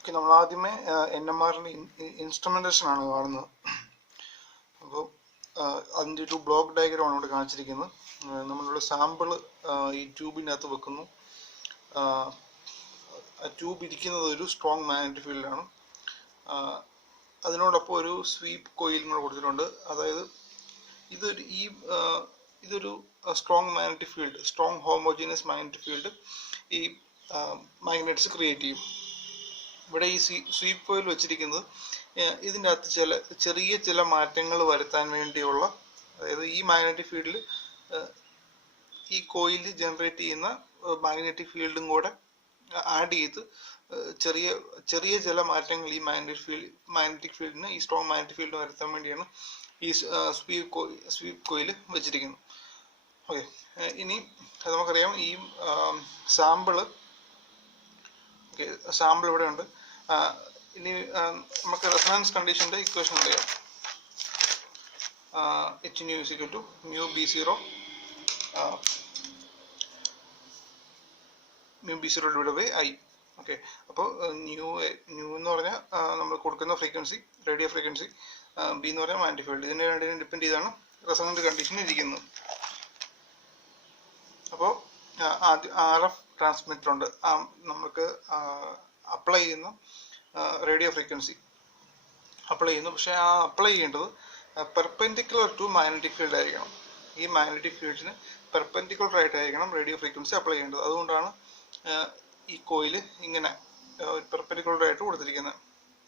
Okay, നമ്മൾ ആദ്യമേ NMRന്റെ instrumentation ആണ് കാണുന്നത്. അപ്പോൾ അതിൻ്റെ ഒരു ബ്ലോക്ക് ഡയഗ്രാമാണ് ഇവിടെ കാണിച്ചിരിക്കുന്നത്. നമ്മളുടെ സാമ്പിള് ഈ ട്യൂബിനകത്ത് വെക്കുന്നു. ട്യൂബ് ഇരിക്കുന്നത് ഒരു സ്ട്രോങ് മാഗ്നറ്റിക് ഫീൽഡിലാണ്. അതിനോടൊപ്പം ഒരു സ്വീപ്പ് കോയിൽ കൂടെ കൊടുത്തിട്ടുണ്ട്. അതായത് ഇതൊരു strong magnetic field, strong homogeneous magnetic field ഈ മാഗ്നറ്റ്സ് ക്രിയേറ്റ് ചെയ്യും. ഇവിടെ ഈ സ്വീപ്പ് കോയിൽ വെച്ചിരിക്കുന്നത് ഇതിൻ്റെ അകത്ത് ചെറിയ മാറ്റങ്ങൾ വരുത്താൻ വേണ്ടിയുള്ള, അതായത് ഈ മാഗ്നറ്റിക് ഫീൽഡിൽ ഈ കോയിൽ ജനറേറ്റ് ചെയ്യുന്ന മാഗ്നറ്റിക് ഫീൽഡും കൂടെ ആഡ് ചെയ്ത് ചെറിയ മാറ്റങ്ങൾ ഈ മാഗ്നറ്റിക് ഫീൽഡിന്, ഈ സ്ട്രോങ് മാഗ്നറ്റിക് ഫീൽഡിന് വരുത്താൻ വേണ്ടിയാണ് ഈ സ്വീപ്പ് കോയിൽ വെച്ചിരിക്കുന്നത്. ഓക്കെ, ഇനി നമുക്കറിയാം ഈ സാമ്പിൾ ഇവിടെ ഉണ്ട്. ഇനി നമുക്ക് റെസൊണൻസ് കണ്ടീഷൻ്റെ ഇക്വേഷൻ അറിയാം. H nu is equal to mu B0 divided by I. Okay, അപ്പോൾ ന്യൂ എന്ന് പറഞ്ഞാൽ നമ്മൾ കൊടുക്കുന്ന ഫ്രീക്വൻസി, റേഡിയോ ഫ്രീക്വൻസി, ബി എന്ന് പറഞ്ഞാൽ മാഗ്നറ്റിക് ഫീൽഡ്. ഇതിനെ രണ്ടിനും ഡിപ്പെൻഡ് ചെയ്താണ് റെസൊണൻറ്റ് കണ്ടീഷൻ ഇരിക്കുന്നത്. അപ്പോൾ ആദ്യം RF ട്രാൻസ്മിറ്റർ ഉണ്ട്. നമുക്ക് അപ്ലൈ ചെയ്യുന്ന റേഡിയോ ഫ്രീക്വൻസി അപ്ലൈ ചെയ്യുന്നു. പക്ഷേ ആ അപ്ലൈ ചെയ്യേണ്ടത് പെർപെൻഡിക്കുലർ ടു മാഗ്നറ്റിക് ഫീൽഡ് ആയിരിക്കണം. ഈ മാഗ്നറ്റിക് ഫീൽഡിന് പെർപെൻഡിക്കുലർ ആയിട്ടായിരിക്കണം റേഡിയോ ഫ്രീക്വൻസി അപ്ലൈ ചെയ്യേണ്ടത്. അതുകൊണ്ടാണ് ഈ കോയിൽ ഇങ്ങനെ പെർപെൻഡിക്കുലർ ആയിട്ട് കൊടുത്തിരിക്കുന്നത്.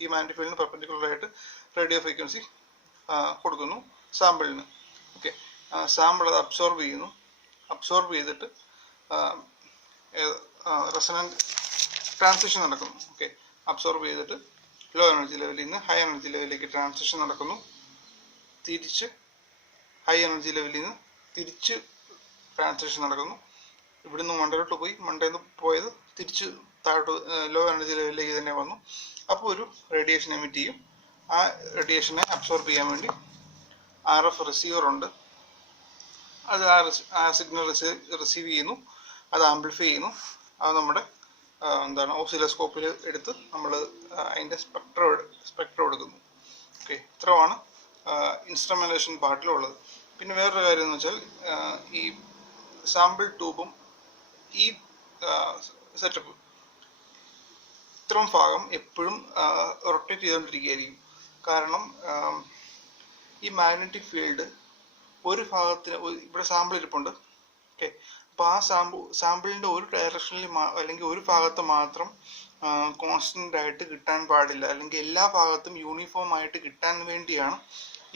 ഈ മാഗ്നറ്റിക് ഫീൽഡിന് പെർപെൻഡിക്കുലർ ആയിട്ട് റേഡിയോ ഫ്രീക്വൻസി കൊടുക്കുന്നു സാമ്പിളിന്. ഓക്കെ, സാമ്പിൾ അത് അബ്സോർബ് ചെയ്യുന്നു. അബ്സോർബ് ചെയ്തിട്ട് റെസൊണന്റ് ട്രാൻസിഷൻ നടക്കുന്നു. ഓക്കെ, അബ്സോർബ് ചെയ്തിട്ട് ലോ എനർജി ലെവലിൽ നിന്ന് ഹൈ എനർജി ലെവലിലേക്ക് ട്രാൻസിഷൻ നടക്കുന്നു. തിരിച്ച് ഹൈ എനർജി ലെവലിൽ നിന്ന് തിരിച്ച് ട്രാൻസിഷൻ നടക്കുന്നു. ഇവിടുന്ന് മണ്ടയിലോട്ട് പോയി, മണ്ടയിൽ നിന്ന് പോയത് തിരിച്ച് താഴോട്ട് ലോ എനർജി ലെവലിലേക്ക് തന്നെ വന്നു. അപ്പോൾ ഒരു റേഡിയേഷൻ എമിറ്റ് ചെയ്യും. ആ റേഡിയേഷനെ അബ്സോർബ് ചെയ്യാൻ വേണ്ടി RF റിസീവർ ഉണ്ട്. അത് ആ സിഗ്നൽ റിസീവ് ചെയ്യുന്നു, അത് ആംപ്ലിഫൈ ചെയ്യുന്നു. അത് നമ്മുടെ ഓസിലോസ്കോപ്പിൽ എടുത്ത് നമ്മൾ അതിൻ്റെ സ്പെക്ട്രം എടുക്കുന്നു. ഓക്കെ, ഇത്രയാണ് ഇൻസ്ട്രുമെന്റേഷൻ പാർട്ടിലുള്ളത്. പിന്നെ വേറൊരു കാര്യം എന്ന് വെച്ചാൽ ഈ സാമ്പിൾ ട്യൂബും ഈ സെറ്റപ്പ് ഇത്രയും ഭാഗം എപ്പോഴും റൊട്ടേറ്റ് ചെയ്തുകൊണ്ടിരിക്കുകയായിരിക്കും. കാരണം ഈ മാഗ്നറ്റിക് ഫീൽഡ് ഒരു ഭാഗത്തിന്, ഇവിടെ സാമ്പിൾ ഇരിപ്പുണ്ട്. ഓക്കെ, അപ്പോൾ ആ സാമ്പിളിൻ്റെ ഒരു ഡയറക്ഷനിൽ അല്ലെങ്കിൽ ഒരു ഭാഗത്ത് മാത്രം കോൺസ്റ്റന്റ് ആയിട്ട് കിട്ടാൻ പാടില്ല, അല്ലെങ്കിൽ എല്ലാ ഭാഗത്തും യൂണിഫോം ആയിട്ട് കിട്ടാൻ വേണ്ടിയാണ്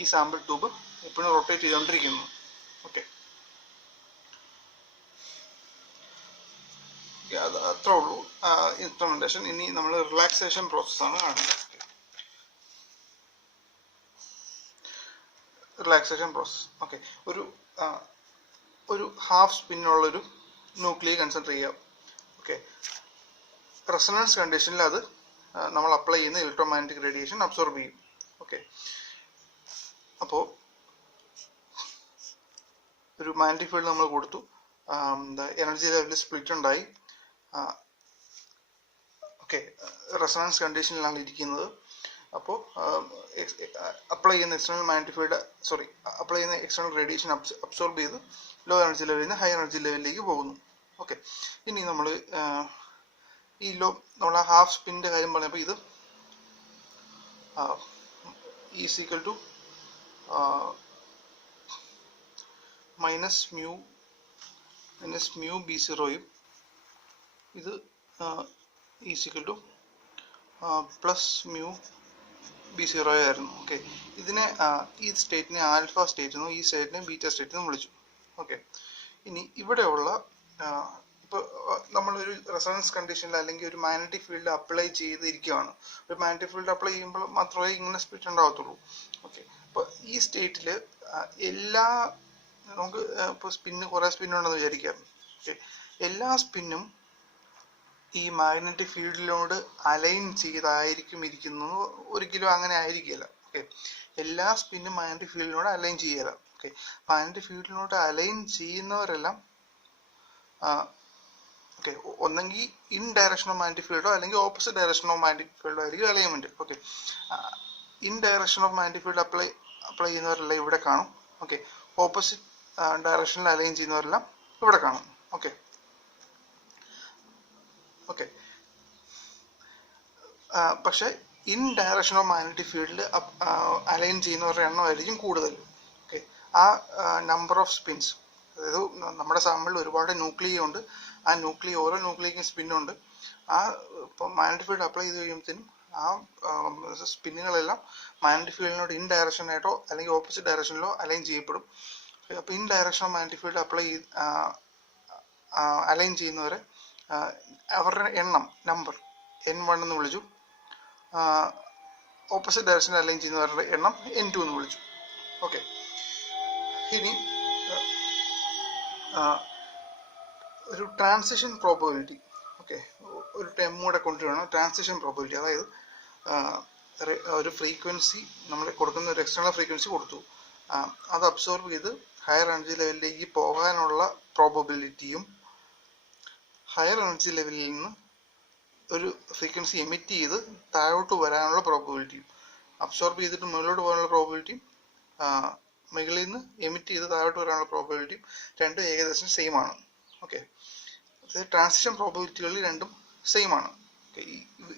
ഈ സാമ്പിൾ ട്യൂബ് എപ്പോഴും റൊട്ടേറ്റ് ചെയ്തുകൊണ്ടിരിക്കുന്നത്. ഓക്കെ, അത് അത്രേ ഉള്ളൂ ഇൻസ്ട്രുമെന്റേഷൻ. ഇനി നമ്മൾ റിലാക്സേഷൻ പ്രോസസ്സാണ് കാണുന്നത്. Relaxation process. ഓക്കെ, ഒരു ഹാഫ് സ്പിന്നുള്ളൊരു ന്യൂക്ലിയ കൺസിഡർ ചെയ്യാം. ഓക്കെ, റെസൊണൻസ് കണ്ടീഷനിൽ അത് നമ്മൾ അപ്ലൈ ചെയ്യുന്ന ഇലക്ട്രോമാഗ്നറ്റിക് റേഡിയേഷൻ അബ്സോർബ് ചെയ്യും. ഓക്കെ, അപ്പോൾ ഒരു മാഗ്നറ്റിക് ഫീൽഡ് നമ്മൾ കൊടുത്തു, എനർജി ലെവലിൽ സ്പ്ലിറ്റ് ഉണ്ടായി. ഓക്കെ, റെസൊണൻസ് കണ്ടീഷനിലാണ് ഇരിക്കുന്നത്. അപ്പോൾ അപ്ലൈ ചെയ്യുന്ന എക്സ്റ്റേണൽ റേഡിയേഷൻ അബ്സോർബ് ചെയ്ത് ലോ എനർജി ലെവലിൽ നിന്ന് ഹൈ എനർജി ലെവലിലേക്ക് പോകുന്നു. ഓക്കെ, ഇനി നമ്മൾ നമ്മൾ ആ ഹാഫ് സ്പിന്നിൻ്റെ കാര്യം പറഞ്ഞപ്പോൾ ഇത് is equal to minus mu B0യും ഇത് is equal to plus mu B0 ആയിരുന്നു. ഓക്കെ, ഇതിനെ ഈ സ്റ്റേറ്റിനെ ആൽഫ സ്റ്റേറ്റ് എന്നും ഈ സ്റ്റേറ്റിനെ ബീറ്റ സ്റ്റേറ്റ് എന്നും വിളിച്ചു. ഓക്കെ, ഇനി ഇവിടെയുള്ള ഇപ്പോൾ നമ്മളൊരു റെസൊണൻസ് കണ്ടീഷനിൽ അല്ലെങ്കിൽ ഒരു മാഗ്നറ്റിക് ഫീൽഡ് അപ്ലൈ ചെയ്തിരിക്കുകയാണ്. ഒരു മാഗ്നറ്റിക് ഫീൽഡ് അപ്ലൈ ചെയ്യുമ്പോൾ മാത്രമേ ഇങ്ങനെ സ്പ്ലിറ്റ് ഉണ്ടാകത്തുള്ളൂ. ഓക്കെ, അപ്പോൾ ഈ സ്റ്റേറ്റിൽ നമുക്ക് ഇപ്പോൾ കുറേ സ്പിന്നുണ്ടെന്ന് വിചാരിക്കാം. ഓക്കെ, എല്ലാ സ്പിന്നും ഈ മാഗ്നറ്റിക് ഫീൽഡിനോട് അലൈൻ ചെയ്തായിരിക്കും ഇരിക്കുന്നത്. ഒരിക്കലും അങ്ങനെ ആയിരിക്കില്ല. ഓക്കെ, എല്ലാ സ്പിന്നും മാഗ്നറ്റിക് ഫീൽഡിനോട് അലൈൻ ചെയ്യില്ല. ഓക്കെ, മാഗ്നറ്റിക് ഫീൽഡിനോട് അലൈൻ ചെയ്യുന്നവരെല്ലാം ഓക്കെ, ഒന്നെങ്കിൽ ഇൻ ഡയറക്ഷൻ ഓഫ് മാഗ്നറ്റിക് ഫീൽഡോ അല്ലെങ്കിൽ ഓപ്പോസിറ്റ് ഡയറക്ഷൻ ഓഫ് മാഗ്നറ്റിക് ഫീൽഡോ ആയിരിക്കും alignment. Okay, in direction of magnetic field apply ചെയ്യുന്നവരെല്ലാം ഇവിടെ കാണും. ഓക്കെ, ഓപ്പോസിറ്റ് ഡയറക്ഷനിൽ അലൈൻ ചെയ്യുന്നവരെല്ലാം ഇവിടെ കാണും. ഓക്കെ ഓക്കെ പക്ഷെ ഇൻ ഡയറക്ഷൻ ഓഫ് മാഗ്നറ്റിക് ഫീൽഡിൽ അലൈൻ ചെയ്യുന്നവരുടെ എണ്ണമായിരിക്കും കൂടുതൽ. ഓക്കെ, ആ നമ്പർ ഓഫ് സ്പിൻസ്, അതായത് നമ്മുടെ സാമ്പിളിൽ ഒരുപാട് ന്യൂക്ലിയ ഉണ്ട്. ആ ന്യൂക്ലിയ, ഓരോ ന്യൂക്ലിയക്കും സ്പിന്നുണ്ട്. ആ ഇപ്പം മാഗ്നറ്റിക് ഫീൽഡ് അപ്ലൈ ചെയ്ത് കഴിയുമ്പോഴത്തേനും ആ സ്പിന്നുകളെല്ലാം മാഗ്നറ്റിക് ഫീൽഡിനോട് ഇൻ ഡയറക്ഷനായിട്ടോ അല്ലെങ്കിൽ ഓപ്പോസിറ്റ് ഡയറക്ഷനിലോ അലൈൻ ചെയ്യപ്പെടും. അപ്പോൾ in direction of magnetic field align ചെയ്യുന്നവരെ അവരുടെ എണ്ണം നമ്പർ N1 എന്ന് വിളിച്ചു. ഓപ്പോസിറ്റ് ഡയറക്ഷനിൽ അലൈൻ ചെയ്യുന്നവരുടെ എണ്ണം N2 എന്ന് വിളിച്ചു. ഓക്കെ, ഇനി ഒരു ട്രാൻസിഷൻ പ്രോബബിലിറ്റി, ഓക്കെ, ഒരു ടേം കൂടെ കൊണ്ടുവരണം. ട്രാൻസിഷൻ പ്രോബബിലിറ്റി, അതായത് ഒരു ഫ്രീക്വൻസി നമ്മൾ കൊടുക്കുന്ന ഒരു എക്സ്റ്റേണൽ ഫ്രീക്വൻസി കൊടുത്തു, അത് അബ്സോർബ് ചെയ്ത് ഹയർ എനർജി ലെവലിലേക്ക് പോകാനുള്ള പ്രോബബിലിറ്റിയും ഹയർ എനർജി ലെവലിൽ നിന്ന് ഒരു ഫ്രീക്വൻസി എമിറ്റ് ചെയ്ത് താഴോട്ട് വരാനുള്ള പ്രോബബിലിറ്റിയും, അബ്സോർബ് ചെയ്തിട്ട് മുകളിലോട്ട് പോകാനുള്ള പ്രോബബിലിറ്റിയും മുകളിൽ നിന്ന് എമിറ്റ് ചെയ്ത് താഴോട്ട് വരാനുള്ള പ്രോബബിലിറ്റിയും രണ്ടും ഏകദേശം സെയിം ആണ്. ഓക്കെ, അതായത് ട്രാൻസിഷൻ പ്രോബബിലിറ്റികൾ രണ്ടും സെയിം ആണ്. ഓക്കെ,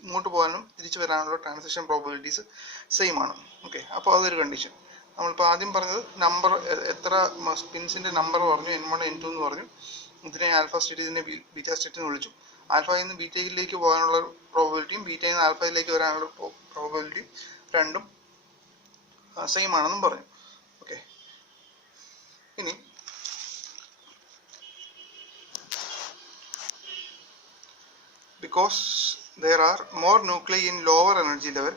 ഇങ്ങോട്ട് പോകാനും തിരിച്ചു വരാനുള്ള ട്രാൻസിഷൻ പ്രോബബിലിറ്റീസ് സെയിം ആണ്. ഓക്കെ, അപ്പോൾ അതൊരു കണ്ടീഷൻ. നമ്മളിപ്പോൾ ആദ്യം പറഞ്ഞത് നമ്പർ, എത്ര സ്പിൻസിൻ്റെ നമ്പർ പറഞ്ഞു, N1 N2 എന്ന് പറഞ്ഞു. ഇതിനെ ആൽഫ സ്റ്റേറ്റ്, ഇതിനെ ബീറ്റ സ്റ്റേറ്റ് എന്ന് വിളിച്ചു. ആൽഫയിൽ നിന്ന് ബീറ്റയിലേക്ക് പോകാനുള്ള പ്രോബബിലിറ്റിയും ബീറ്റയിൽ നിന്ന് ആൽഫയിലേക്ക് വരാനുള്ള പ്രോബബിലിറ്റിയും രണ്ടും സെയിം ആണെന്നും പറഞ്ഞു. ഓക്കെ, ഇനി because there are more nuclei in lower energy level,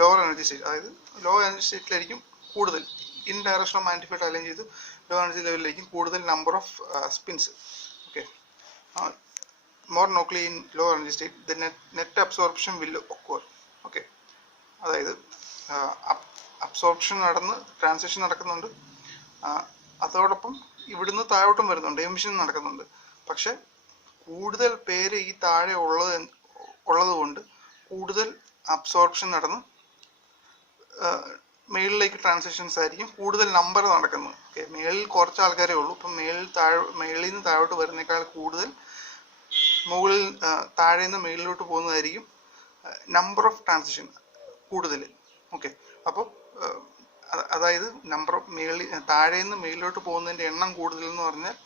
lower energy state, അതായത് ലോ എനർജി സ്റ്റേറ്റിലായിരിക്കും കൂടുതൽ, in direction of magnetic field align ചെയ്ത് ലോ എനർജി ലെവലിലേക്കും കൂടുതൽ number of spins. Okay, more nuclei in low energy state, the net absorption will occur. Okay, അതായത് absorption നടന്ന് transition നടക്കുന്നുണ്ട്, അതോടൊപ്പം ഇവിടുന്ന് താഴോട്ടും വരുന്നുണ്ട്, എമിഷൻ നടക്കുന്നുണ്ട്. പക്ഷെ കൂടുതൽ പേര് ഈ താഴെ ഉള്ളത് കൊണ്ട് കൂടുതൽ അബ്സോർപ്ഷൻ നടന്ന് മേളിലേക്ക് ട്രാൻസിഷൻസ് ആയിരിക്കും കൂടുതൽ നമ്പർ നടക്കുന്നത്. ഓക്കെ, മേളിൽ കുറച്ച് ആൾക്കാരേ ഉള്ളൂ. ഇപ്പം മേളിൽ നിന്ന് താഴോട്ട് വരുന്നേക്കാൾ കൂടുതൽ മുകളിൽ താഴെ നിന്ന് മേളിലോട്ട് പോകുന്നതായിരിക്കും നമ്പർ ഓഫ് ട്രാൻസിഷൻ കൂടുതൽ. ഓക്കെ, അപ്പോൾ അതായത് നമ്പർ ഓഫ് താഴെ നിന്ന് മേളിലോട്ട് പോകുന്നതിൻ്റെ എണ്ണം കൂടുതൽ എന്ന് പറഞ്ഞാൽ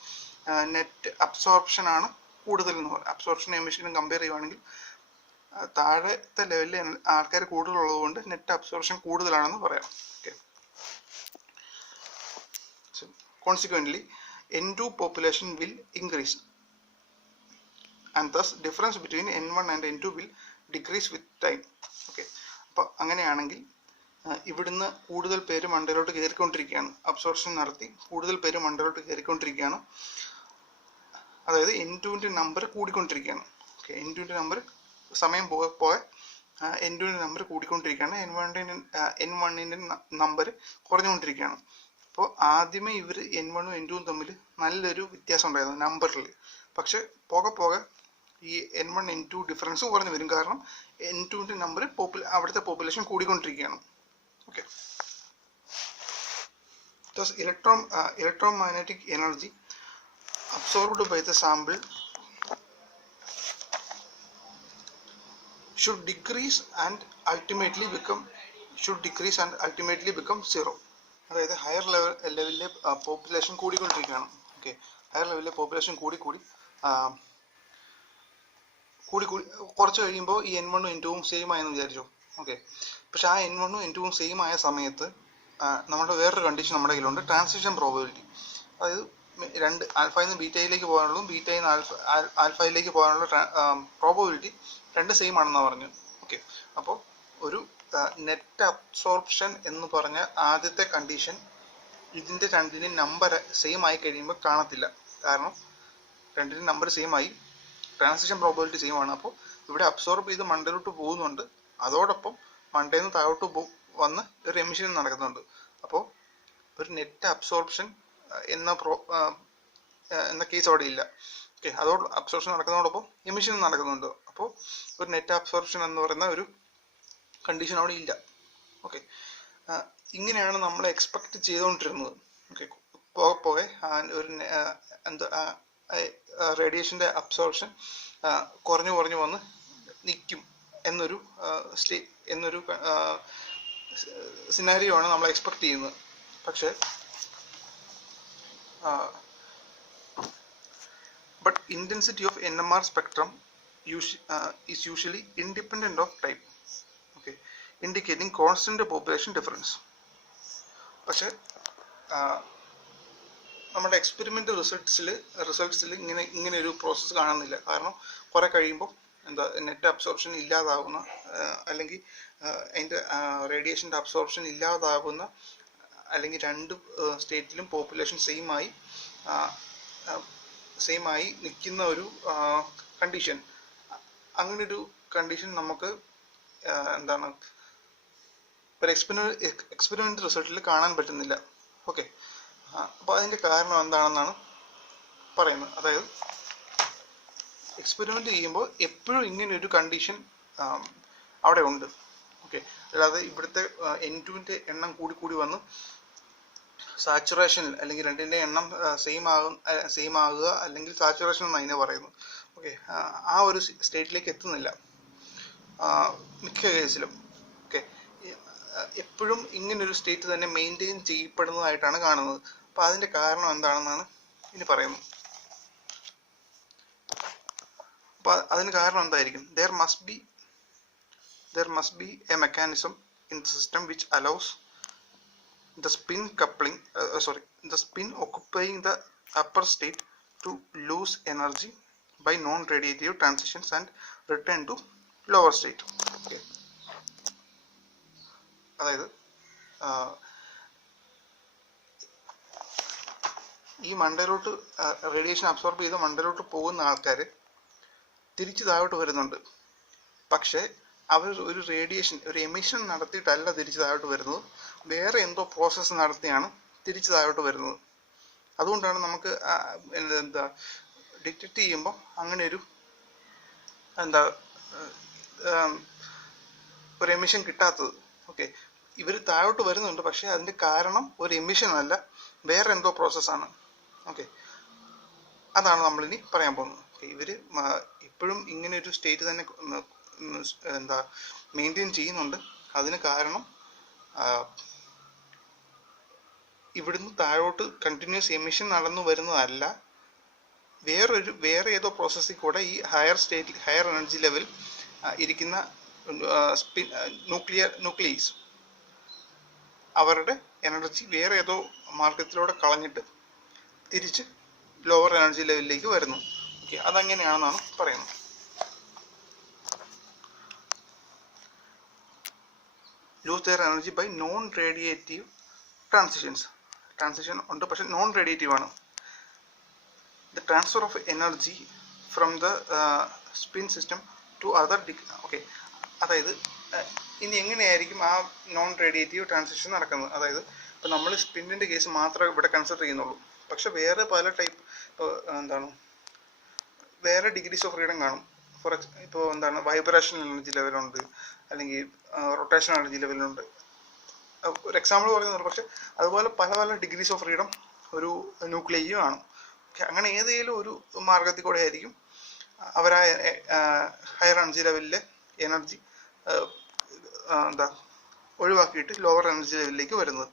നെറ്റ് അബ്സോർപ്ഷൻ ആണ് കൂടുതൽ എന്ന് പറയും. അബ്സോർപ്ഷൻ എമിഷനും കമ്പയർ ചെയ്യുവാണെങ്കിൽ താഴത്തെ ലെവലിൽ ആൾക്കാർ കൂടുതലുള്ളത് കൊണ്ട് നെറ്റ് അബ്സോർപ്ഷൻ കൂടുതലാണെന്ന് പറയാം. Okay, so consequently N2 population will increase and thus difference between N1 and N2 will decrease with time. Okay, അപ്പോൾ അങ്ങനെയാണെങ്കിൽ ഇവിടുന്ന് കൂടുതൽ പേര് മണ്ടയിലോട്ട് കയറിക്കൊണ്ടിരിക്കുകയാണ്, അബ്സോർപ്ഷൻ നടത്തി കൂടുതൽ പേര് മണ്ടയിലോട്ട് കയറിക്കൊണ്ടിരിക്കുകയാണ്. അതായത് N2ൻ്റെ നമ്പർ കൂടിക്കൊണ്ടിരിക്കുകയാണ്. ഓക്കെ, N2ൻ്റെ നമ്പർ സമയം പോയ N2ൻ്റെ നമ്പർ കൂടിക്കൊണ്ടിരിക്കുകയാണ്, N1ൻ്റെ നമ്പർ കുറഞ്ഞുകൊണ്ടിരിക്കുകയാണ്. അപ്പോൾ ആദ്യമേ ഇവർ N1ഉം N2ഉം തമ്മിൽ നല്ലൊരു വ്യത്യാസം ഉണ്ടായിരുന്നു നമ്പറിൽ. പക്ഷെ പോകെ ഈ N1 N2 ഡിഫറൻസ് കുറഞ്ഞു വരും, കാരണം N2ൻ്റെ നമ്പർ അവിടുത്തെ പോപ്പുലേഷൻ കൂടിക്കൊണ്ടിരിക്കുകയാണ്. Okay, thus electromagnetic energy absorbed by the sample should decrease and ultimately become zero. അതായത് ഹയർ ലെവലിലെ പോപ്പുലേഷൻ കൂടിക്കൊണ്ടിരിക്കുകയാണ്. ഓക്കെ, ഹയർ ലെവലിലെ പോപ്പുലേഷൻ കൂടി കുറച്ച് കഴിയുമ്പോൾ ഈ N1ഉം N2ഉം സെയിം ആയെന്ന് വിചാരിച്ചു. ഓക്കെ, പക്ഷെ ആ N1ഉം N2ഉം സെയിം ആയ സമയത്ത് നമ്മുടെ വേറൊരു കണ്ടീഷൻ നമ്മുടെ കയ്യിലുണ്ട്, ട്രാൻസിഷൻ പ്രോബബിലിറ്റി. അതായത് രണ്ട് ആൽഫയിൽ നിന്ന് ബീറ്റയിലേക്ക് പോകാനുള്ളതും ബീറ്റയിൽ നിന്ന് ആൽഫയിലേക്ക് പോകാനുള്ള പ്രോബബിലിറ്റി രണ്ട് സെയിം ആണെന്നാണ് പറഞ്ഞു. ഓക്കെ, അപ്പോൾ ഒരു നെറ്റ് അബ്സോർപ്ഷൻ എന്ന് പറഞ്ഞ ആദ്യത്തെ കണ്ടീഷൻ ഇതിൻ്റെ രണ്ടിനും നമ്പർ സെയിം ആയി കഴിയുമ്പോൾ കാണത്തില്ല, കാരണം രണ്ടിനും നമ്പർ സെയിം ആയി, ട്രാൻസിഷൻ പ്രോബബിലിറ്റി സെയിം ആണ്. അപ്പോൾ ഇവിടെ അബ്സോർബ് ചെയ്ത് മണ്ടയിലോട്ട് പോകുന്നുണ്ട്, അതോടൊപ്പം മണ്ടയിൽ നിന്ന് താഴോട്ട് വന്ന് ഒരു എമിഷൻ നടക്കുന്നുണ്ട്. അപ്പോൾ ഒരു നെറ്റ് അബ്സോർപ്ഷൻ എന്ന കേസ് അവിടെ ഇല്ല. ഓക്കെ, അതോട് അബ്സോർപ്ഷൻ നടക്കുന്നതോടൊപ്പം എമിഷൻ നടക്കുന്നുണ്ട്. അപ്പോൾ ഒരു നെറ്റ് അബ്സോർപ്ഷൻ എന്ന് പറയുന്ന ഒരു കണ്ടീഷൻ അവിടെ ഇല്ല. ഓക്കെ, ഇങ്ങനെയാണ് നമ്മൾ എക്സ്പെക്ട് ചെയ്തുകൊണ്ടിരുന്നത്. ഓക്കെ, പോകെ പോകെ ഒരു എന്താ റേഡിയേഷൻ്റെ അബ്സോർപ്ഷൻ കുറഞ്ഞു കുറഞ്ഞു വന്ന് നിൽക്കും എന്നൊരു സിനാരിയോ ആണ് നമ്മൾ എക്സ്പെക്ട് ചെയ്യുന്നത്. പക്ഷേ but intensity of NMR spectrum is usually independent of type, okay, indicating constant population difference. പക്ഷേ നമ്മുടെ എക്സ്പെരിമെൻ്റ് റിസൾട്ട്സിൽ ഇങ്ങനെ ഒരു പ്രോസസ്സ് കാണുന്നില്ല. കാരണം കുറേ കഴിയുമ്പോൾ നെറ്റ് അബ്സോർപ്ഷൻ ഇല്ലാതാവുന്ന അല്ലെങ്കിൽ അതിൻ്റെ റേഡിയേഷൻ്റെ അബ്സോർപ്ഷൻ ഇല്ലാതാകുന്ന, അല്ലെങ്കിൽ രണ്ട് സ്റ്റേറ്റിലും പോപ്പുലേഷൻ സെയിം ആയി നിൽക്കുന്ന ഒരു കണ്ടീഷൻ, അങ്ങനൊരു കണ്ടീഷൻ നമുക്ക് ഒരു എക്സ്പെരിമെൻ്റ് റിസൾട്ടിൽ കാണാൻ പറ്റുന്നില്ല. ഓക്കെ, അപ്പോൾ അതിൻ്റെ കാരണം എന്താണെന്നാണ് പറയുന്നത്. അതായത് എക്സ്പെരിമെൻ്റ് ചെയ്യുമ്പോൾ എപ്പോഴും ഇങ്ങനൊരു കണ്ടീഷൻ അവിടെ ഉണ്ട്. ഓക്കെ, അല്ലാതെ ഇവിടുത്തെ N2-ൻ്റെ എണ്ണം കൂടി വന്ന് സാച്ചുറേഷനിൽ, അല്ലെങ്കിൽ രണ്ടിൻ്റെ എണ്ണം സെയിം ആകുക, അല്ലെങ്കിൽ സാച്ചുറേഷൻ എന്ന് അതിനെ പറയുന്നു. ഓക്കെ, ആ ഒരു സ്റ്റേറ്റിലേക്ക് എത്തുന്നില്ല മിക്ക കേസിലും. ഓക്കെ, എപ്പോഴും ഇങ്ങനൊരു സ്റ്റേറ്റ് തന്നെ മെയിൻറ്റെയിൻ ചെയ്യപ്പെടുന്നതായിട്ടാണ് കാണുന്നത്. അപ്പോൾ അതിൻ്റെ കാരണം എന്താണെന്നാണ് ഇനി പറയുന്നത്. അപ്പോൾ അതിന് കാരണം എന്തായിരിക്കും? There must be a mechanism in the system which allows the spin occupying the upper state to lose energy by non-radiative transitions and return to lower state. Okay, അതായത് ഈ മണ്ടയിലോട്ട് റേഡിയേഷൻ അബ്സോർബ് ചെയ്ത് മണ്ടയിലോട്ട് പോകുന്ന ആൾക്കാർ തിരിച്ച് താഴോട്ട് വരുന്നുണ്ട്. പക്ഷേ അവർ ഒരു എമിഷൻ നടത്തിയിട്ടല്ല തിരിച്ച് താഴോട്ട് വരുന്നത്, വേറെ എന്തോ പ്രോസസ്സ് നടത്തിയാണ് തിരിച്ച് താഴോട്ട് വരുന്നത്. അതുകൊണ്ടാണ് നമുക്ക് ഡിറ്റക്റ്റ് ചെയ്യുമ്പോൾ അങ്ങനെ ഒരു എമിഷൻ കിട്ടാത്തത്. ഓക്കെ, ഇവർ താഴോട്ട് വരുന്നുണ്ട്, പക്ഷേ അതിൻ്റെ കാരണം ഒരു എമിഷൻ അല്ല, വേറെ എന്തോ പ്രോസസ്സാണ്. ഓക്കെ, അതാണ് നമ്മളിനി പറയാൻ പോകുന്നത്. ഇവർ എപ്പോഴും ഇങ്ങനെ ഒരു സ്റ്റേറ്റ് തന്നെ മെയിൻറ്റെയിൻ ചെയ്യുന്നുണ്ട്. അതിന് കാരണം ഇവിടുന്ന് താഴോട്ട് കണ്ടിന്യൂസ് എമിഷൻ നടന്നു വരുന്നതല്ല, വേറെ ഏതോ പ്രോസസ്സിൽ കൂടെ ഈ ഹയർ എനർജി ലെവൽ ഇരിക്കുന്ന ന്യൂക്ലിയസ് അവരുടെ എനർജി വേറെ ഏതോ മാർഗത്തിലൂടെ കളഞ്ഞിട്ട് തിരിച്ച് ലോവർ എനർജി ലെവലിലേക്ക് വരുന്നു. ഓക്കെ, അതങ്ങനെയാണെന്നാണ് പറയുന്നത്. Lose their energy by non-radiative transition ഉണ്ട്, പക്ഷെ നോൺ റേഡിയേറ്റീവ് ആണ്. The transfer of energy from the spin system to other okay, അതായത് ഇനി എങ്ങനെയായിരിക്കും ആ നോൺ റേഡിയേറ്റീവ് ട്രാൻസിഷൻ നടക്കുന്നത്? അതായത് ഇപ്പോൾ നമ്മൾ സ്പിന്നിൻ്റെ കേസ് മാത്രമേ ഇവിടെ കൺസിഡർ ചെയ്യുന്നുള്ളൂ, പക്ഷെ വേറെ പല ടൈപ്പ് വേറെ ഡിഗ്രീസ് ഓഫ് ഫ്രീഡം കാണും. ഇപ്പോൾ വൈബ്രേഷണൽ എനർജി ലെവലുണ്ട്, അല്ലെങ്കിൽ റൊട്ടേഷൻ എനർജി ലെവലുണ്ട്. ഒരു എക്സാമ്പിൾ പറയുന്നുള്ളൂ, പക്ഷെ അതുപോലെ പല ഡിഗ്രീസ് ഓഫ് ഫ്രീഡം ഒരു ന്യൂക്ലിയയും കാണും. അങ്ങനെ ഏതെങ്കിലും ഒരു മാർഗത്തിൽ കൂടെ ആയിരിക്കും അവർ ഹയർ എനർജി ലെവലിലെ എനർജി ഒഴിവാക്കിയിട്ട് ലോവർ എനർജി ലെവലിലേക്ക് വരുന്നത്.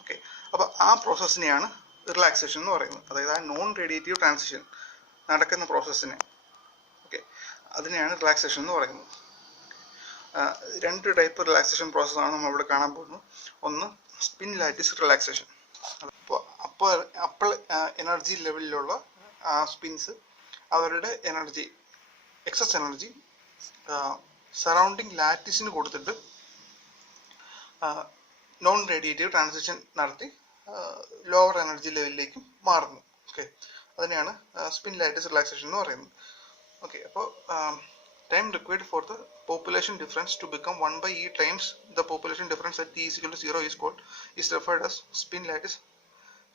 ഓക്കെ, അപ്പോൾ ആ പ്രോസസ്സിനെയാണ് റിലാക്സേഷൻ എന്ന് പറയുന്നത്. അതായത് ആ നോൺ റേഡിയേറ്റീവ് ട്രാൻസിഷൻ നടക്കുന്ന പ്രോസസ്സിനെ, ഓക്കെ, അതിനെയാണ് റിലാക്സേഷൻ എന്ന് പറയുന്നത്. രണ്ട് ടൈപ്പ് റിലാക്സേഷൻ പ്രോസസ്സാണ് നമ്മൾ ഇവിടെ കാണാൻ പോകുന്നത്. ഒന്ന് സ്പിൻ ലാറ്റിസ് റിലാക്സേഷൻ. അപ്പോൾ അപ്പർ എനർജി ലെവലിലുള്ള സ്പിൻസ് അവരുടെ എക്സസ് എനർജി സറൗണ്ടിങ് ലാറ്റിസിന് കൊടുത്തിട്ട് നോൺ റേഡിയേറ്റീവ് ട്രാൻസിഷൻ നടത്തി ലോവർ എനർജി ലെവലിലേക്ക് മാറുന്നു. ഓക്കെ, അതിനെയാണ് സ്പിൻ ലാറ്റിസ് റിലാക്സേഷൻ എന്ന് പറയുന്നത്. ഓക്കെ, അപ്പോൾ time required for the population difference to become 1/e times the population difference at t is equal to 0 is referred as spin lattice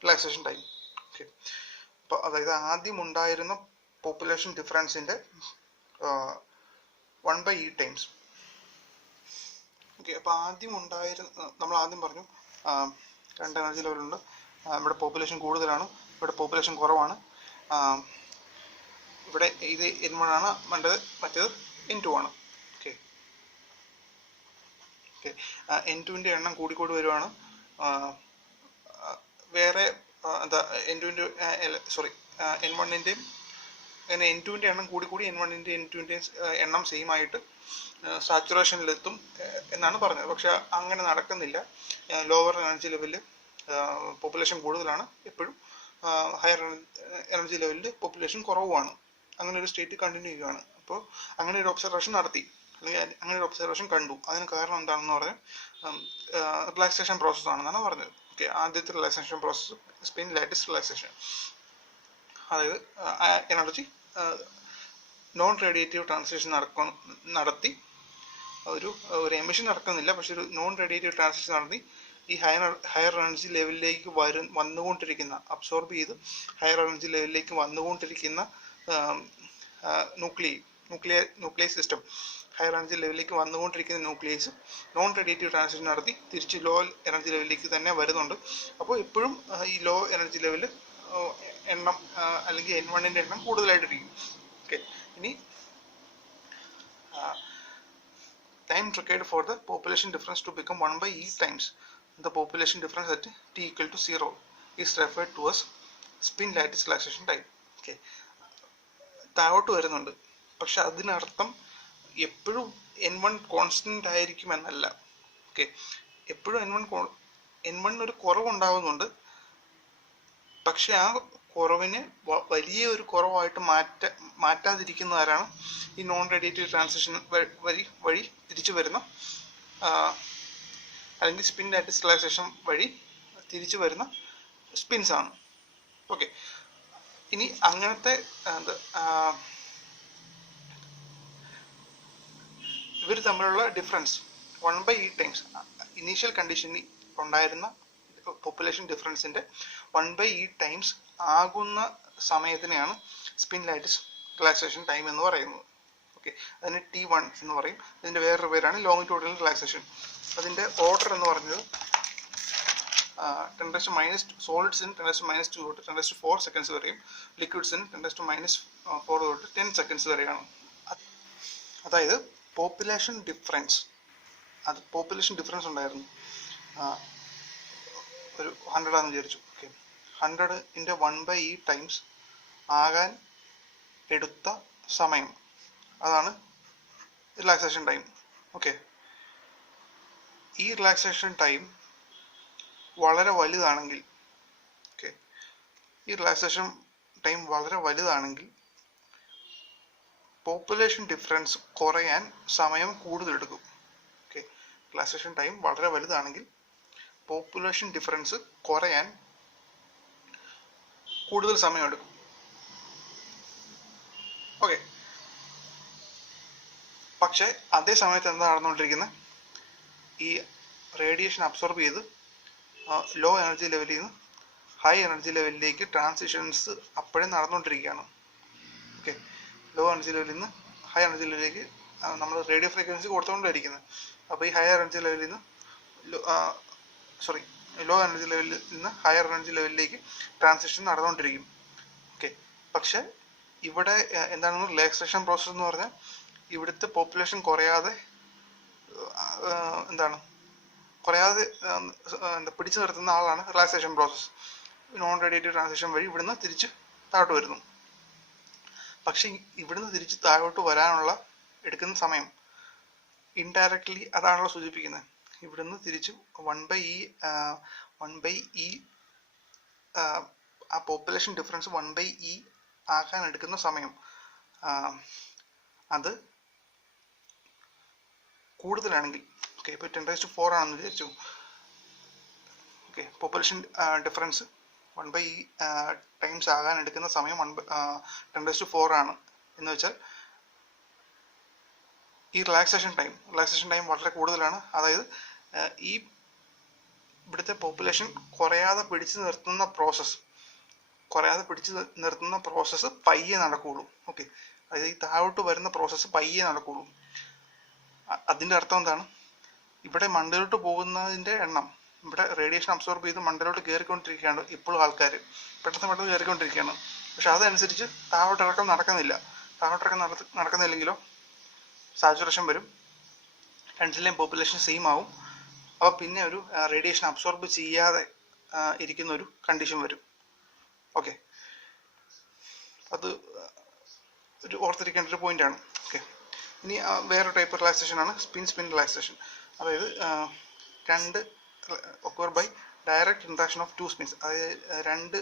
relaxation time. Okay, അപ്പോൾ അതായത് ആദ്യം ഉണ്ടായിരുന്ന population ഡിഫറൻസിൻ്റെ 1/e times. Okay, അപ്പോൾ ആദ്യം ഉണ്ടായിരുന്ന നമ്മൾ ആദ്യം പറഞ്ഞു രണ്ട് എനർജി ലെവലുണ്ട്. ഇവിടെ പോപ്പുലേഷൻ കൂടുതലാണ്, ഇവിടെ പോപ്പുലേഷൻ കുറവാണ്. ഇവിടെ ഇത് N1 ആണ്, മറ്റേത് N2 ആണ്. ഓക്കെ ഓക്കെ, N2ൻ്റെ എണ്ണം കൂടിക്കൂടി വരുവാണ്. വേറെ എന്താ N1ൻ്റെയും അങ്ങനെ N2ൻ്റെ എണ്ണം കൂടിക്കൂടി N1ൻ്റെയും N2ൻ്റെയും എണ്ണം സെയിം ആയിട്ട് സാച്ചുറേഷനിലെത്തും എന്നാണ് പറഞ്ഞത്. പക്ഷെ അങ്ങനെ നടക്കുന്നില്ല. ലോവർ എനർജി ലെവലിൽ പോപ്പുലേഷൻ കൂടുതലാണ്, എപ്പോഴും ഹയർ എനർജി ലെവലിൽ പോപ്പുലേഷൻ കുറവുമാണ്. അങ്ങനെ ഒരു സ്റ്റേറ്റ് കണ്ടിന്യൂ ചെയ്യുകയാണ്. അപ്പോൾ അങ്ങനെ ഒരു ഒബ്സർവേഷൻ നടത്തി, അല്ലെങ്കിൽ അങ്ങനെ ഒരു ഒബ്സർവേഷൻ കണ്ടു. അതിന് കാരണം എന്താണെന്ന് പറഞ്ഞാൽ റിലാക്സേഷൻ പ്രോസസ് ആണെന്നാണ് പറഞ്ഞത്. ഓക്കെ, ആദ്യത്തെ relaxation process spin lattice relaxation. അതായത് എനർജി നോൺ റേഡിയേറ്റീവ് ട്രാൻസിഷൻ നടത്തി ഒരു എമിഷൻ നടക്കുന്നില്ല, പക്ഷെ ഒരു നോൺ റേഡിയേറ്റീവ് ട്രാൻസിഷൻ നടത്തി ഈ ഹയർ എനർജി ലെവലിലേക്ക് വന്നുകൊണ്ടിരിക്കുന്ന, അബ്സോർബ് ചെയ്ത് ഹയർ എനർജി ലെവലിലേക്ക് വന്നുകൊണ്ടിരിക്കുന്ന ന്യൂക്ലിയസ് സിസ്റ്റം, ഹയർ എനർജി ലെവലിലേക്ക് വന്നുകൊണ്ടിരിക്കുന്ന ന്യൂക്ലിയസ് നോൺ റേഡിയേറ്റീവ് ട്രാൻസിഷൻ നടത്തി തിരിച്ച് ലോ എനർജി ലെവലിലേക്ക് തന്നെ വരുന്നുണ്ട്. അപ്പോൾ എപ്പോഴും ഈ ലോ എനർജി ലെവല് എണ്ണം അല്ലെങ്കിൽ N1ൻ്റെ എണ്ണം കൂടുതലായിട്ടിരിക്കും. ഓക്കെ, ഇനി time required for the population difference to become 1/e times the population difference at t equal to 0 is referred to as spin lattice relaxation time. Okay, താഴോട്ട് വരുന്നുണ്ട്, പക്ഷെ അതിനർത്ഥം എപ്പോഴും N1 കോൺസ്റ്റന്റ് ആയിരിക്കും എന്നല്ല. ഓക്കെ, എപ്പോഴും N1 ഒരു കുറവുണ്ടാകുന്നുണ്ട്, പക്ഷെ ആ കുറവിന് വലിയ ഒരു കുറവായിട്ട് മാറ്റാതിരിക്കുന്നവരാണ് ഈ നോൺ റേഡിയേറ്റീവ് ട്രാൻസിഷൻ വഴി തിരിച്ചു വരുന്ന, അല്ലെങ്കിൽ സ്പിൻ ലാറ്റിസ് റിലാക്സേഷൻ വഴി തിരിച്ചു വരുന്ന സ്പിൻസ് ആണ്. ഓക്കെ, ഇനി അങ്ങനത്തെ ഇവർ തമ്മിലുള്ള ഡിഫറൻസ് 1/e ടൈംസ് ഇനീഷ്യൽ കണ്ടീഷനിൽ ഉണ്ടായിരുന്ന പോപ്പുലേഷൻ ഡിഫറൻസിന്റെ 1/e ടൈംസ് ആകുന്ന സമയത്തിനെയാണ് സ്പിൻ ലാറ്റിസ് റിലാക്സേഷൻ ടൈം എന്ന് പറയുന്നത്. ഓക്കെ, അതിന് T1 എന്ന് പറയും. ഇതിന്റെ വേറൊരു പേരാണ് ലോങ്ങിറ്റ്യൂഡിനൽ റിലാക്സേഷൻ. അതിന്റെ ഓർഡർ എന്ന് പറഞ്ഞത് 10⁻⁻² സോളിഡ്സിന് 10⁻² തൊട്ട് 10⁻⁴ സെക്കൻഡ്സ് വരെയും ലിക്വിഡ്സിന് 10⁻⁴ തൊട്ട് 10 സെക്കൻഡ്സ് വരെയാണ്. അതായത് പോപ്പുലേഷൻ ഡിഫറൻസ് ഉണ്ടായിരുന്നു, ഒരു 100 ആണെന്ന് വിചാരിച്ചു. ഓക്കെ, 100ൻ്റെ 1/e ടൈംസ് ആകാൻ എടുത്ത സമയം, അതാണ് റിലാക്സേഷൻ ടൈം. ഓക്കെ, ഈ റിലാക്സേഷൻ ടൈം വളരെ വലുതാണെങ്കിൽ, പോപ്പുലേഷൻ ഡിഫറൻസ് കുറയാൻ സമയം കൂടുതലെടുക്കും. ഓക്കെ, റിലാക്സേഷൻ ടൈം വളരെ വലുതാണെങ്കിൽ പോപ്പുലേഷൻ ഡിഫറൻസ് കുറയാൻ കൂടുതൽ സമയമെടുക്കും. ഓക്കെ, പക്ഷെ അതേ സമയത്ത് എന്താ നടന്നുകൊണ്ടിരിക്കുന്നത്? ഈ റേഡിയേഷൻ അബ്സോർബ് ചെയ്ത് ലോ എനർജി ലെവലിൽ നിന്ന് ഹൈ എനർജി ലെവലിലേക്ക് ട്രാൻസിഷൻസ് അപ്പോഴും നടന്നുകൊണ്ടിരിക്കുകയാണ്. ഓക്കെ, ലോ എനർജി ലെവലിൽ നിന്ന് ഹൈ എനർജി ലെവലിലേക്ക് നമ്മൾ റേഡിയോ ഫ്രീക്വൻസി കൊടുത്തുകൊണ്ടിരിക്കുന്നത്. അപ്പോൾ ഈ ഹയർ എനർജി ലെവലിൽ നിന്ന് ലോ എനർജി ലെവലിൽ നിന്ന് ഹയർ എനർജി ലെവലിലേക്ക് ട്രാൻസിഷൻ നടന്നുകൊണ്ടിരിക്കും. ഓക്കെ, പക്ഷെ ഇവിടെ എന്താണെന്ന് റിലാക്സേഷൻ പ്രോസസ് എന്ന് പറഞ്ഞാൽ ഇവിടുത്തെ പോപ്പുലേഷൻ കുറയാതെ പിടിച്ചു നിർത്തുന്ന ആളാണ് relaxation process. Non radiative transition വഴി ഇവിടുന്ന് തിരിച്ച് താഴോട്ട് വരുന്നു. പക്ഷെ ഇവിടുന്ന് തിരിച്ച് താഴോട്ട് വരാനുള്ള എടുക്കുന്ന സമയം ഇൻഡയറക്ട്ലി അതാണല്ലോ സൂചിപ്പിക്കുന്നത്. ഇവിടുന്ന് തിരിച്ച് 1/e ആ പോപ്പുലേഷൻ ഡിഫറൻസ് 1/e ആക്കാൻ എടുക്കുന്ന സമയം അത് കൂടുതലാണെങ്കിൽ, ഓക്കെ, ഇപ്പോൾ 10⁻⁴ ആണെന്ന് വിചാരിച്ചു. Okay, population difference 1/e times ആകാൻ എടുക്കുന്ന സമയം 10⁻⁴ ആണ് എന്ന് വെച്ചാൽ ഈ റിലാക്സേഷൻ ടൈം വളരെ കൂടുതലാണ്. അതായത് ഇവിടുത്തെ പോപ്പുലേഷൻ കുറയാതെ പിടിച്ചു നിർത്തുന്ന പ്രോസസ്സ് കുറയാതെ പിടിച്ച് നിർത്തുന്ന പ്രോസസ്സ് പയ്യെ നടക്കുകയുള്ളൂ. ഓക്കെ, അതായത് ഈ താഴോട്ട് വരുന്ന പ്രോസസ്സ് പയ്യെ നടക്കുകയുള്ളൂ. അതിൻ്റെ അർത്ഥം എന്താണ്? ഇവിടെ മണ്ടയിലോട്ട് പോകുന്നതിൻ്റെ എണ്ണം, ഇവിടെ റേഡിയേഷൻ അബ്സോർബ് ചെയ്ത് മണ്ടയിലോട്ട് കയറിക്കൊണ്ടിരിക്കുകയാണ് ഇപ്പോഴും ആൾക്കാർ, പെട്ടെന്ന് കയറിക്കൊണ്ടിരിക്കുകയാണ്. പക്ഷെ അതനുസരിച്ച് താഴോട്ടിറക്കം നടക്കുന്നില്ല. താഴോട്ടിറക്കം നടക്കുന്നില്ലെങ്കിലോ സാച്ചുറേഷൻ വരും, രണ്ടിലെയും പോപ്പുലേഷൻ സെയിം ആവും. അപ്പോൾ പിന്നെ ഒരു റേഡിയേഷൻ അബ്സോർബ് ചെയ്യാതെ ഇരിക്കുന്ന ഒരു കണ്ടീഷൻ വരും. ഓക്കെ, അത് ഒരു ഓർത്തിരിക്കേണ്ട ഒരു പോയിന്റാണ്. ഓക്കെ, ഇനി വേറൊരു ടൈപ്പ് റിലാക്സേഷൻ ആണ് സ്പിൻ റിലാക്സേഷൻ. അതായത് രണ്ട് occur by direct interaction of two spins. അതായത് രണ്ട്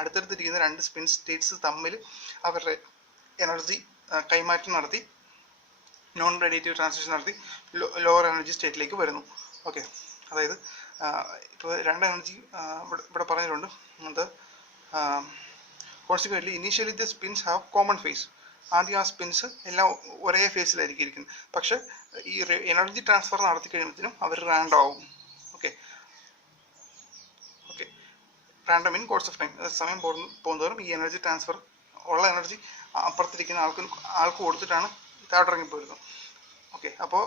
അടുത്തടുത്തിരിക്കുന്ന രണ്ട് സ്പിൻ സ്റ്റേറ്റ്സ് തമ്മിൽ അവരുടെ എനർജി കൈമാറ്റം നടത്തി നോൺ റേഡിയേറ്റീവ് ട്രാൻസിഷൻ നടത്തി ലോവർ എനർജി സ്റ്റേറ്റിലേക്ക് വരുന്നു. ഓക്കെ, അതായത് ഇപ്പോൾ രണ്ട് എനർജി ഇവിടെ പറഞ്ഞിട്ടുണ്ട്. അത് consequently initially the spins have common phase. ആദ്യം ആ സ്പിൻസ് എല്ലാം ഒരേ ഫേസിലായിരിക്കും ഇരിക്കുന്നത്. പക്ഷെ ഈ എനർജി ട്രാൻസ്ഫർ നടത്തി കഴിയുമ്പോഴത്തേനും അവർ റാൻഡം ആവും. Okay, random in course of time. സമയം പോകുന്നതോറും ഈ എനർജി ട്രാൻസ്ഫർ ഉള്ള എനർജി അപ്പുറത്തിരിക്കുന്ന ആൾക്ക് കൊടുത്തിട്ടാണ് താഴോട്ടിറങ്ങി പോരുന്നത്. ഓക്കെ, അപ്പോൾ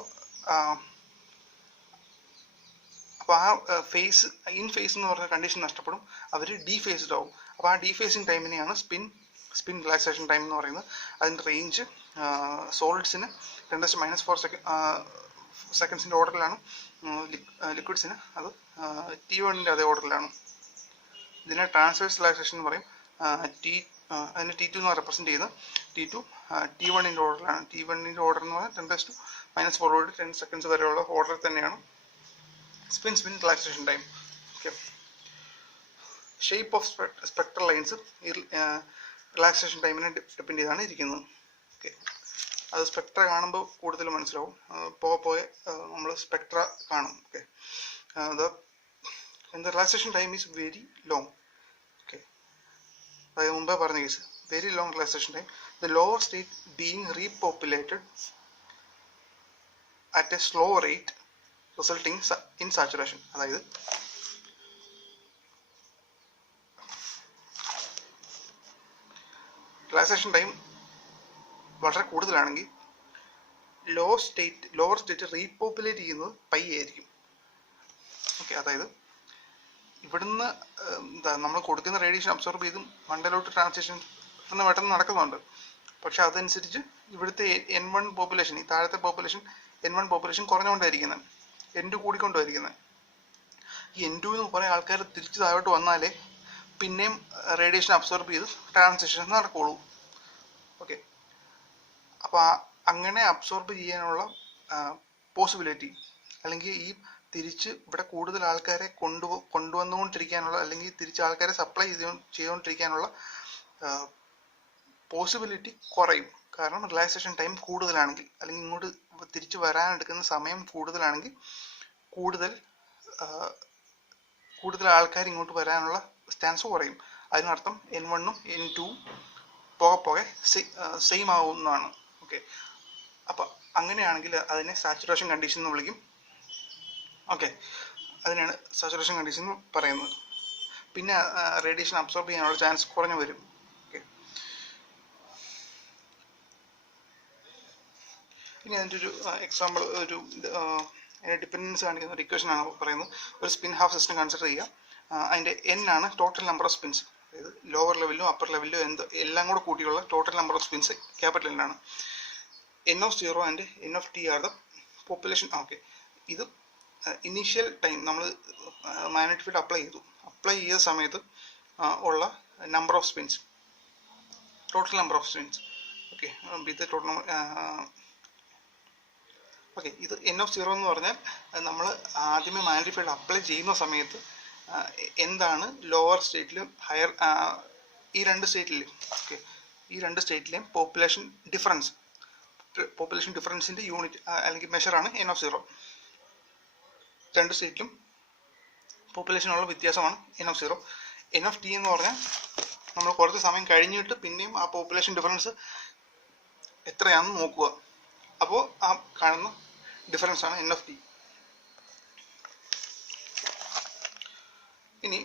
ആ ഫേസ് ഇൻ ഫേസ് എന്ന് പറഞ്ഞ കണ്ടീഷൻ നഷ്ടപ്പെടും, അവർ ഡീഫേസ്ഡ് ആവും. അപ്പോൾ ആ ഡീഫേസിങ് ടൈമിനെയാണ് സ്പിൻ റിലാക്സേഷൻ ടൈം എന്ന് പറയുന്നത്. അതിൻ്റെ റേഞ്ച് സോളിഡ്സിന് 10⁻⁴ സെക്കൻഡ്സിൻ്റെ ഓർഡറിലാണ്, ലിക്വിഡ്സിന് അത് T1 അതേ ഓർഡറിലാണ്. ഇതിനെ ട്രാൻസ്വേഴ്സ് റിലാക്സേഷൻ എന്ന് പറയും. അതിന് T2 എന്ന് റെപ്രസെൻറ്റ് ചെയ്യുന്നത് T2 T1 ഓർഡറിലാണ്. T1 ഓർഡർ എന്ന് പറഞ്ഞാൽ 10⁻⁴ 10 സെക്കൻഡ്സ് വരെയുള്ള ഓർഡർ തന്നെയാണ് spin relaxation time. Okay, shape of spectral lines ഈ റിലാക്സേഷൻ ടൈമിനെ ഡിപ്പെൻഡ് ചെയ്താണ് ഇരിക്കുന്നത്. ഓക്കെ, അത് സ്പെക്ട്ര കാണുമ്പോൾ കൂടുതൽ മനസ്സിലാവും. പോകെ നമ്മൾ സ്പെക്ട്ര കാണും. Okay, the relaxation time is very long. Okay, അതായത് മുമ്പേ പറഞ്ഞ case, very long relaxation time. The lower state being repopulated at a slow rate resulting in saturation. അതായത് റിലാക്സേഷൻ ടൈം വളരെ കൂടുതലാണെങ്കിൽ ലോവർ സ്റ്റേറ്റ് റീപോപ്പുലേറ്റ് ചെയ്യുന്നത് പയ്യായിരിക്കും. ഓക്കെ, അതായത് ഇവിടുന്ന് നമ്മൾ കൊടുക്കുന്ന റേഡിയേഷൻ അബ്സോർബ് ചെയ്തും മണ്ടയിലോട്ട് ട്രാൻസിഷൻ പെട്ടെന്ന് നടക്കുന്നുണ്ട്. പക്ഷെ അതനുസരിച്ച് ഇവിടുത്തെ N1 പോപ്പുലേഷൻ, ഈ താഴത്തെ പോപ്പുലേഷൻ N1 പോപ്പുലേഷൻ കുറഞ്ഞുകൊണ്ടായിരിക്കുന്നത്, N2 കൂടിക്കൊണ്ടായിരിക്കുന്നത്. ഈ N2 എന്ന് കുറേ ആൾക്കാർ തിരിച്ച് താഴോട്ട് വന്നാലേ പിന്നെയും റേഡിയേഷൻ അബ്സോർബ് ചെയ്ത് ട്രാൻസിഷൻ നടക്കുകയുള്ളൂ. ഓക്കെ, അപ്പോൾ അങ്ങനെ അബ്സോർബ് ചെയ്യാനുള്ള പോസിബിലിറ്റി, അല്ലെങ്കിൽ ഈ തിരിച്ച് ഇവിടെ കൂടുതൽ ആൾക്കാരെ കൊണ്ടുവന്നുകൊണ്ടിരിക്കാനുള്ള, അല്ലെങ്കിൽ തിരിച്ച് ആൾക്കാരെ സപ്ലൈ ചെയ്തുകൊണ്ടിരിക്കാനുള്ള പോസിബിലിറ്റി കുറയും. കാരണം റിലാക്സേഷൻ ടൈം കൂടുതലാണെങ്കിൽ, അല്ലെങ്കിൽ ഇങ്ങോട്ട് തിരിച്ച് വരാനെടുക്കുന്ന സമയം കൂടുതലാണെങ്കിൽ കൂടുതൽ ആൾക്കാർ ഇങ്ങോട്ട് വരാനുള്ള ചാൻസ് കുറയും. അതിനർത്ഥം N1 N2 പോകെ സെയിം ആവുന്നതാണ്. ഓക്കെ, അപ്പം അങ്ങനെയാണെങ്കിൽ അതിനെ സാച്ചുറേഷൻ കണ്ടീഷൻ എന്ന് വിളിക്കും. ഓക്കെ, അതിനാണ് സാച്ചുറേഷൻ കണ്ടീഷൻ എന്ന് പറയുന്നത്. പിന്നെ റേഡിയേഷൻ അബ്സോർബ് ചെയ്യാനുള്ള ചാൻസ് കുറഞ്ഞു വരും. ഓക്കെ, ഇനി അതിൻ്റെ ഒരു എക്സാമ്പിൾ, അതിൻ്റെ ഡിപ്പെൻഡൻസ് കാണിക്കുന്ന ഒരു ഇക്വേഷൻ ആണ് പറയുന്നത്. ഒരു സ്പിൻ ഹാഫ് സിസ്റ്റം കൺസിഡർ ചെയ്യുക. അതിൻ്റെ N ആണ് ടോട്ടൽ നമ്പർ ഓഫ് സ്പിൻസ്. അതായത് ലോവർ ലെവലിലും അപ്പർ ലെവലിലും എല്ലാം കൂടെ കൂട്ടിയുള്ള total number of spins capital N ആണ്. N0 and N are the population. Okay, ഇത് ഇനീഷ്യൽ ടൈം നമ്മൾ മാഗ്നറ്റിക് ഫീൽഡ് അപ്ലൈ ചെയ്ത സമയത്ത് ഉള്ള number of spins, total number of spins. Okay, ഇത് ടോട്ടൽ നമ്പർ. ഓക്കെ, ഇത് N0 എന്ന് പറഞ്ഞാൽ നമ്മൾ ആദ്യമേ മാഗ്നറ്റിക് ഫീൽഡ് അപ്ലൈ ചെയ്യുന്ന സമയത്ത് എന്താണ് ലോവർ സ്റ്റേറ്റിലും ഹയർ, ഈ രണ്ട് സ്റ്റേറ്റിലെയും പോപ്പുലേഷൻ ഡിഫറൻസിൻ്റെ യൂണിറ്റ് അല്ലെങ്കിൽ മെഷറാണ് N0. രണ്ട് സ്റ്റേറ്റിലും പോപ്പുലേഷനുള്ള വ്യത്യാസമാണ് N0. N എന്ന് പറഞ്ഞാൽ നമ്മൾ കുറച്ച് സമയം കഴിഞ്ഞിട്ട് പിന്നെയും ആ പോപ്പുലേഷൻ ഡിഫറൻസ് എത്രയാണെന്ന് നോക്കുക. അപ്പോൾ ആ കാണുന്ന ഡിഫറൻസ് ആണ് N. ഇനി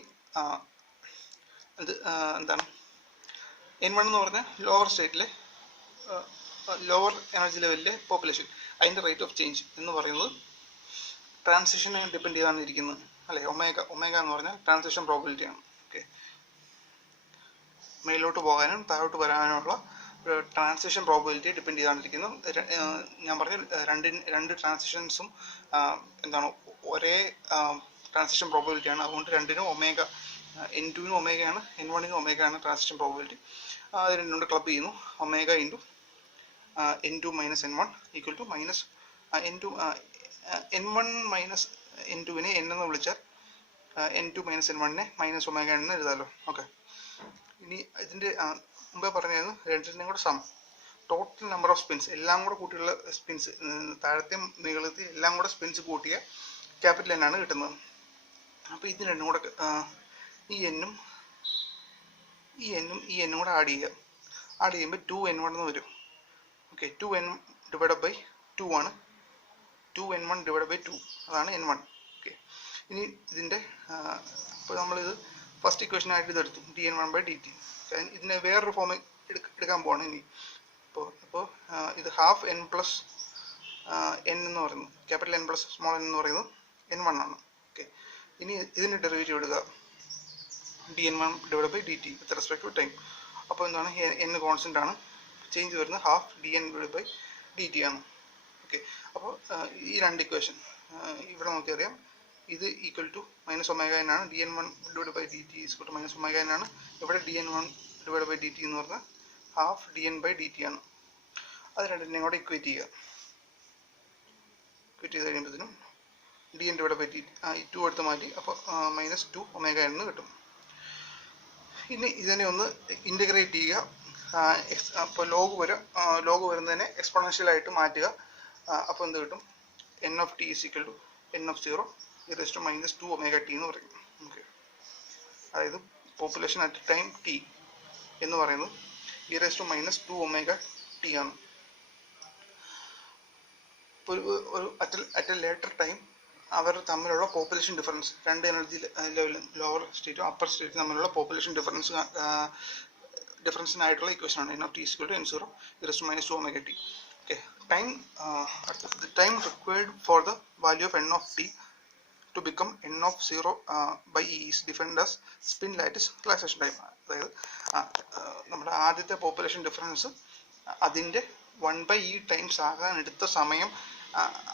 ഇത് എന്താണ് N1 എന്ന് പറഞ്ഞാൽ ലോവർ സ്റ്റേറ്റിലെ ലോവർ എനർജി ലെവലിലെ പോപ്പുലേഷൻ, അതിൻ്റെ റേറ്റ് ഓഫ് ചേഞ്ച് എന്ന് പറയുന്നത് ട്രാൻസിഷനെ ഡിപ്പെൻഡ് ചെയ്താണ് ഇരിക്കുന്നത് അല്ലേ. ഒമേഗ എന്ന് പറഞ്ഞാൽ ട്രാൻസിഷൻ പ്രോബിലിറ്റിയാണ്. ഓക്കെ, മേലോട്ട് പോകാനും താഴോട്ട് വരാനുമുള്ള ട്രാൻസിഷൻ പ്രോബിലിറ്റി ഡിപ്പെൻഡ് ചെയ്താണ് ഇരിക്കുന്നത്. ഞാൻ പറഞ്ഞ രണ്ട് ട്രാൻസിഷൻസും എന്താണ് ഒരേ ട്രാൻസിഷൻ പ്രോബിലിറ്റിയാണ്. അതുകൊണ്ട് രണ്ടിനും ഒമേഗ, N2നും ഒമേഗയാണ്, N1നും ഒമേഗയാണ് ട്രാൻസിഷൻ പ്രോബിലിറ്റി. അത് രണ്ടും കൊണ്ട് ക്ലബ് ചെയ്യുന്നു. Omega into N2 minus N1 equal to minus N1 minus N2വിനെ N എന്ന് വിളിച്ചാൽ N2 മൈനസ് N1നെ മൈനസ് ഒമേഗ എന്ന് എഴുതാമല്ലോ. ഓക്കെ, ഇനി ഇതിൻ്റെ മുമ്പേ പറഞ്ഞായിരുന്നു രണ്ടിൻ്റെയും കൂടെ sum, total number of spins എല്ലാം കൂടെ കൂട്ടിയുള്ള സ്പിൻസ്, താഴത്തെ മുകളിലത്തെ എല്ലാം കൂടെ സ്പിൻസ് കൂട്ടിയ ക്യാപിറ്റൽ N ആണ് കിട്ടുന്നത്. അപ്പോൾ ഇത് രണ്ടും കൂടെ ഈ Nനും കൂടെ ആഡ് ചെയ്യുമ്പോൾ 2N1 എന്ന് വരും. ഓക്കെ, 2N ഡിവൈഡഡ് ബൈ 2 ആണ്, 2N1 ഡിവൈഡ് ബൈ 2 അതാണ് N1. ഓക്കെ, ഇനി ഇതിൻ്റെ ഇപ്പോൾ നമ്മളിത് ഫസ്റ്റ് ഇക്വേഷനായിട്ട് ഇതെടുത്തു dN1/dt. ഇതിനെ വേറൊരു ഫോം എടുക്കാൻ പോവാണ് ഇനി. ഇപ്പോൾ ഇത് ഹാഫ് N പ്ലസ് N എന്ന് പറയുന്നത്, capital N plus small n എന്ന് പറയുന്നത് N1 ആണ്. ഓക്കെ, ഇനി ഇതിൻ്റെ ഡെറിവേറ്റീവ് എടുക്കുക dN1/dt with respect to time. അപ്പോൾ എന്താണ്, n കോൺസ്റ്റൻ്റ് ആണ്, ചേഞ്ച് വരുന്നത് ഹാഫ് dN/dt ആണ്. ഓക്കെ, അപ്പോൾ ഈ രണ്ട് ഇക്വേഷൻ ഇവിടെ നോക്കിയറിയാം, ഇത് equal to minus omega n ആണ്, dN1/dt equal to minus omega n ആണ്. ഇവിടെ dN1/dt എന്ന് പറഞ്ഞാൽ ഹാഫ് dN/dt ആണ്. അത് രണ്ടിനെയും കൂടെ ഇക്വേറ്റ് ചെയ്യുക. ഇക്വേറ്റ് ചെയ്ത് കഴിയുമ്പോഴത്തേനും dN/dt ഈ 2 എടുത്ത് മാറ്റി, അപ്പോൾ മൈനസ് 2 ഒമേഗ n എന്ന് കിട്ടും. ഇനി ഇതിനെ ഒന്ന് ഇൻ്റഗ്രേറ്റ് ചെയ്യുക. അപ്പോൾ ലോഗ് വരുന്നതിനെ എക്സ്പോണൻഷ്യലായിട്ട് മാറ്റുക. അപ്പോൾ എന്ത് കിട്ടും, n of t is equal to n of 0 e⁻ -2 omega t എന്ന് പറയും. ഓക്കെ, അതായത് പോപ്പുലേഷൻ അറ്റ് ടൈം t എന്ന് പറയുന്നത് e⁻² omega t ആണ്. ഒരു അറ്റ് എ ലേറ്റർ ടൈം അവർ തമ്മിലുള്ള പോപ്പുലേഷൻ ഡിഫറൻസ്, രണ്ട് എനർജി ലെവലും ലോവർ സ്റ്റേറ്റും അപ്പർ സ്റ്റേറ്റും തമ്മിലുള്ള population ഡിഫറൻസിനായിട്ടുള്ള ഇക്വേഷനാണ് n of t is equal to n0 e⁻² omega t. Okay, the time required for the value of n of t to become n of 0 by e is defined as spin lattice relaxation time. അതായത് നമ്മുടെ ആദ്യത്തെ population difference അതിൻ്റെ 1/e times ആകാൻ എടുത്ത സമയം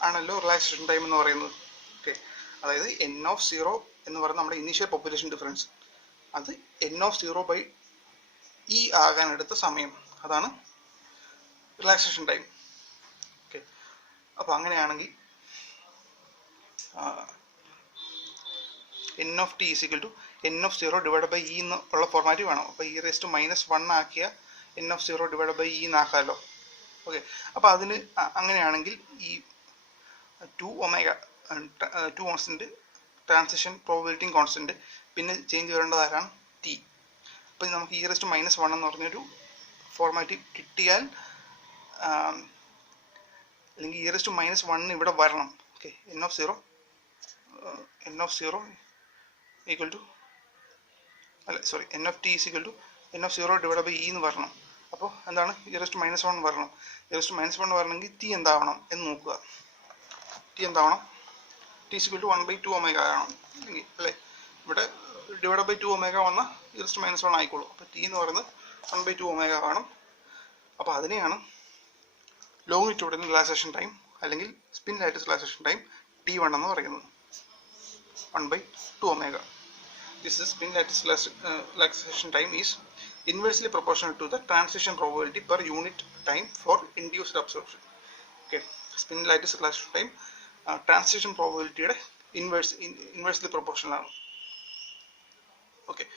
ആണല്ലോ relaxation time എന്ന് പറയുന്നത്. ഓക്കെ, അതായത് n of 0 എന്ന് പറയുന്നത് നമ്മുടെ ഇനീഷ്യൽ പോപ്പുലേഷൻ ഡിഫറൻസ്, അത് n of 0/e ആകാൻ എടുത്ത സമയം, അതാണ് റിലാക്സേഷൻ ടൈം. ഓക്കെ, അപ്പോൾ അങ്ങനെയാണെങ്കിൽ n of t is equal to n of 0 divided by e എന്നുള്ള ഫോർമാറ്റ് വേണം. അപ്പോൾ e⁻1 ആക്കിയ n of 0 divided by e എന്നാക്കാമല്ലോ. Okay, അപ്പോൾ അതിന് അങ്ങനെയാണെങ്കിൽ ഈ 2 കോൺസ്റ്റൻറ്റ് ട്രാൻസിഷൻ പ്രോബിലിറ്റി കോൺസ്റ്റൻറ്റ്, പിന്നെ ചേഞ്ച് വരേണ്ടത് ആരാണ്, t. അപ്പോൾ നമുക്ക് e⁻1 എന്ന് പറഞ്ഞൊരു ഫോർമാറ്റ് കിട്ടിയാൽ, അല്ലെങ്കിൽ e⁻1 ഇവിടെ വരണം. Okay, n of 0 equal to n of t is equal to n of 0 divided by e എന്ന് വരണം. അപ്പോൾ എന്താണ്, e⁻1 വരണം. e⁻1 വരണമെങ്കിൽ t എന്താവണം എന്ന് നോക്കുക. t എന്താവണം, t is equal to 1/2 omega ആവണം അല്ലേ. ഇവിടെ ഡിവൈഡ് ബൈ 2 omega വന്നാൽ e⁻1 ആയിക്കോളൂ. അപ്പോൾ t എന്ന് പറയുന്നത് 1/2 omega ആവണം. അപ്പോൾ അതിനെയാണ് ലോങ്ങിറ്റ്യൂഡിനൽ റിലാക്സേഷൻ ടൈം അല്ലെങ്കിൽ spin lattice relaxation time t1 എന്ന് പറയുന്നത്, 1/2 omega. This is spin lattice relaxation time is inversely proportional to the transition probability per unit time for induced absorption. Okay, spin lattice relaxation time transition probability inversely proportional ആണ്. Okay,